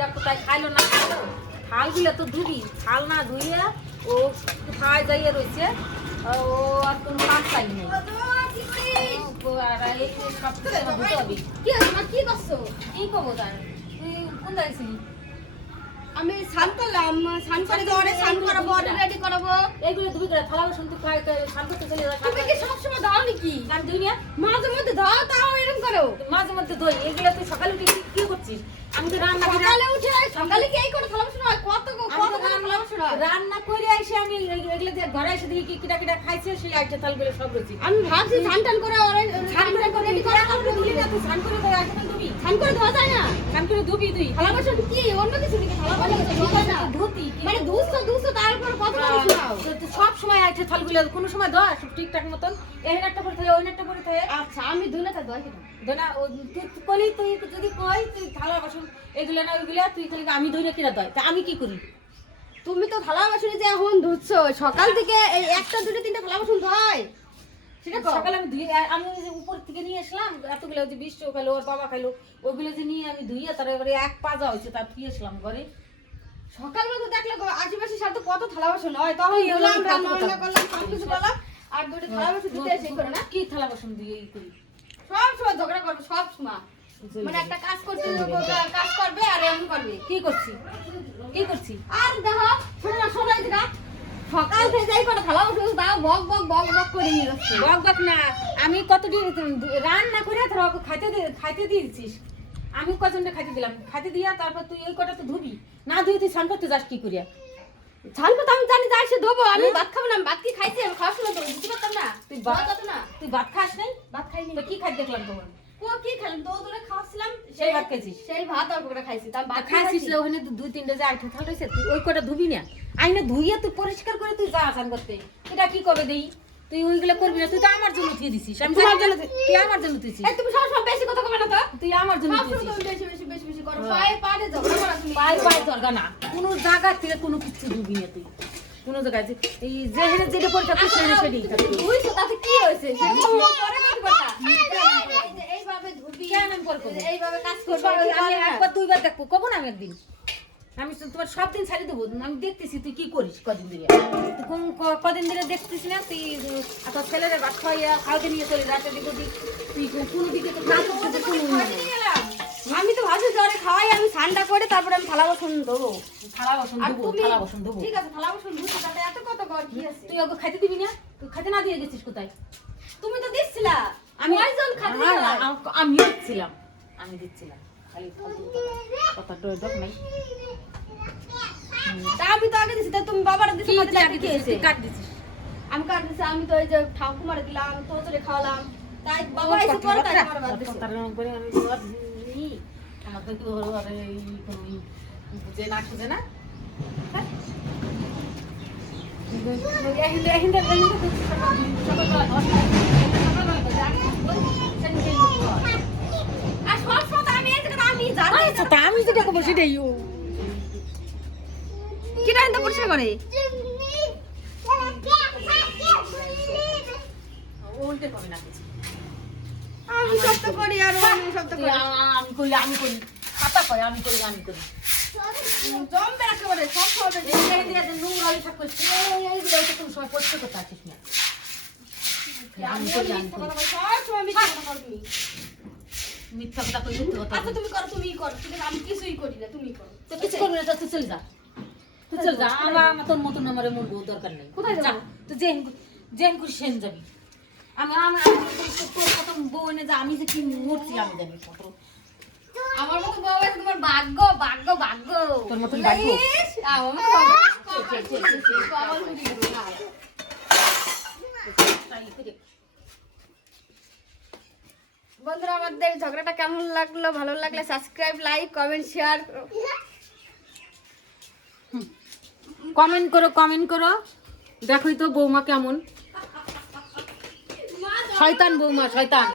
এটা কোথায় খাইলো না খাইলো? থালগুলো তো ধুবি থাল না ধুইয়া ও খাওয়াই রয়েছে ও আর কোনো পাত্তাই নেই। ও, আর এই সব কিছু আমার ধুতে হবে। কি হয়েছে মা কি করছ? কি করব তার? তুই কোন যাইছিলি আমি স্নান করলাম। স্নান করে দৌড়ে স্নান করাবো রেডি করাবো। এইগুলো ধুবি করে থালা বাসন খাই স্নান করতে চলে যা তুমি কি সবসময় দাও নাকি? ধুই না। মাঝে মধ্যে দাও তাও এরকম করো। মাঝে মধ্যে ধুই। এগুলো তুই সকালে উঠে কি করছিস? আমি তো রান্না সকালে উঠে সকালে কি এই করে থালা বাসন কত কত তো করে থালা বাসন রান্না করে এসে আমি এগুলো দিয়ে ঘরে এসে দেখি কিটা কিটা খাইছে সেই আইটে থালগুলো সব রয়েছে। আমি ভাবছি স্নান টান করে স্নান করে করে রেডি করে করে আমরা ধুলি না তুই স্নান করে দেয় আইটে ধুবি। স্নান করে ধোয়া যায় না? স্নান করে ধুবি তুই। থালা বাসন কি? অন্য কিছু নাকি থালা বাসন ধোয়া যায় না ধুতি মানে দুশো দুশো তারপর কত সব আইটে থালগুলো কোনো সময় দশ ঠিকঠাক মতন। এখানে একটা করে থাকে ওই একটা করে থাকে আচ্ছা আমি ধোয়া কেন ও তুই কলি তুই যদি কই তুই থালা বাসন এগুলো না ওইগুলো তুই খালি আমি ধরে কিনা দয়? তা আমি কি করি? তুমি তো থালা বাসনে যে এখন ধুচ্ছ সকাল থেকে এই একটা দুটো তিনটা থালা বাসন ধোয়। সকালে আমি ধুয়ে আমি উপর থেকে নিয়ে আসলাম এতগুলো যে বিশ্ব খাইলো ওর বাবা খাইলো ওইগুলো যে নিয়ে আমি ধুইয়ে তারপরে এক পাজা হয়েছে তার ধুয়ে আসলাম ঘরে। সকাল মতো দেখলে গো আশেপাশের সাথে কত থালা বাসন হয় তখন তুই রান্না করলাম সব কিছু করলাম আর দুটো থালা বাসন দিতে এসে করে না। কি থালা বাসন দিয়ে ই করি? সব সময় ঝগড়া করবে সব সময়। মানে একটা কাজ করতে কাজ করবে আর এমন করবে। কি করছি? কি করছি? আর দেখো শোনো না শোনো এই দিকা সকাল থেকে যাই করে থালা বাসন দাও বক বক বক বক করে নিয়ে যাচ্ছে। বক বক না আমি কত রান্না করে ধর খাইতে খাইতে দিয়েছিস? আমি কজনটা খাইতে দিলাম। খাইতে দিয়া তারপর তুই ওই কটা তো ধুবি। না ধুয়ে তুই স্নান করতে যাস কি করিয়া? কথা আমি জানি যাই সে ধোবো আমি ভাত খাব না ভাত কি খাইছি আমি খাওয়ার সময় তো বুঝতে পারতাম না। তুই ভাত না? তুই ভাত খাস নাই? ভাত খাইনি তো কি খাই দেখলাম তোমার? ও কি খেলাম তো তোলে খাওয়াছিলাম সেই ভাত সেই ভাত অল্প করে খাইছি তার ভাত খাইছিস ওখানে দুই তিনটে যে আইঠা থাল রয়েছে তুই ওই কটা ধুবি না। আইনে ধুইয়ে তুই পরিষ্কার করে তুই যা আসান করতে। এটা কি কবে দেই? তুই ওইগুলো করবি না তুই তো আমার জন্য দিছিস। আমি তোমার জন্য তুই আমার জন্য তুমি না তো তুই আমার জন্য বেশি বেশি বেশি বেশি করো। হ্যাঁ। পায়ে পায়ে না। কোনো জায়গা থেকে কোনো কিছু ডুবি না তুই। কোনো জায়গায় এই যেখানে যেটা পরিষ্কার তুই সেখানে সেটাই বুঝছ? তাতে কি হয়েছে? সেটা পরে কথা এই যে এইভাবে ধুবি কেন করব? এইভাবে কাজ তোর করবে বাবা- কি আমি একবার দুইবার দেখব কব আমি একদিন? আমি তো তোমার সব দিন ছাড়ি দেবো। আমি দেখতেছি তুই কি করিস কদিন ধরে। কোন কদিন ধরে দেখতেছি না? তুই এত ছেলেরা ভাত খাইয়া খাওয়াতে নিয়ে চলে রাতে দিকে তুই কোনো দিকে তো। আমি তো ভাবছি জ্বরে খাওয়াই আমি ঠান্ডা করে তারপরে আমি থালা বাসন দেবো থালা বাসন দেবো থালা বাসন দেবো ঠিক আছে থালা বাসন ধুচ্ছো তাতে এত কত কর কি আছে? তুই ওকে খাইতে দিবি না? তুই খাইতে না দিয়ে গেছিস কোথায়? তুমি তো দিচ্ছিলা। আমি আমি দিচ্ছিলাম। আমি দিচ্ছিলাম। খালি কথা। কথা তো ডক নাই তা আমি তো আগে দিছি তা তুমি বাবার দিছো কি তুই আগে কি দিছিস? হয়েছে তুই কাট দিছিস আমি কাট দিছি আমি তো এই যে ঠাকুমারে দিলাম তোরে খাওয়ালাম তাই বাবা এসে পরে তাই আমার বাদ দিছে বুঝে না না আর সব তো এই আমি যেটা করব সেটাই কি রাইন্দা পরিষ্কার করে? আমি তো করি আর ও আমি তো তুই করি। আমি করি আমি করি। খাতা কয় আমি করি আমি করি। জমবে একেবারে সব তো এই দিয়ে নোংরা ওই থাক করছিস, এই এইগুলো হয়তো কোনো সময় পরিষ্কার করতে আসিস না। আমি করি আমি করি। সব সময় মিথ্যা কথা করো তুমি। মিথ্যা কথা কই মিথ্যা কথা আচ্ছা তুমি করো তুমিই করো ঠিক আছে আমি কিছুই করি না তুমি করো তো কিছু করবি না তো তুই চল যা তুই চল যা আমার তোর মতন আমার মন বউ দরকার নেই কোথায় যাব? যা, তুই জেন জেন করি সেন যাবি আমি আমার আমি তোর কত বউ এনে যা আমি যে কি মরছি আমি জানি কত আমার মতো বউ আছে তোমার ভাগ্য ভাগ্য ভাগ্য তোর মতন ভাগ্য? আমার মতো না। তাই করে। বন্ধুরা, আমাদের ঝগড়াটা কেমন লাগল? ভালো লাগলে subscribe like comment share comment করো কমেন্ট করো। দেখোই তো বৌমা কেমন। শয়তান বৌমা, শয়তান।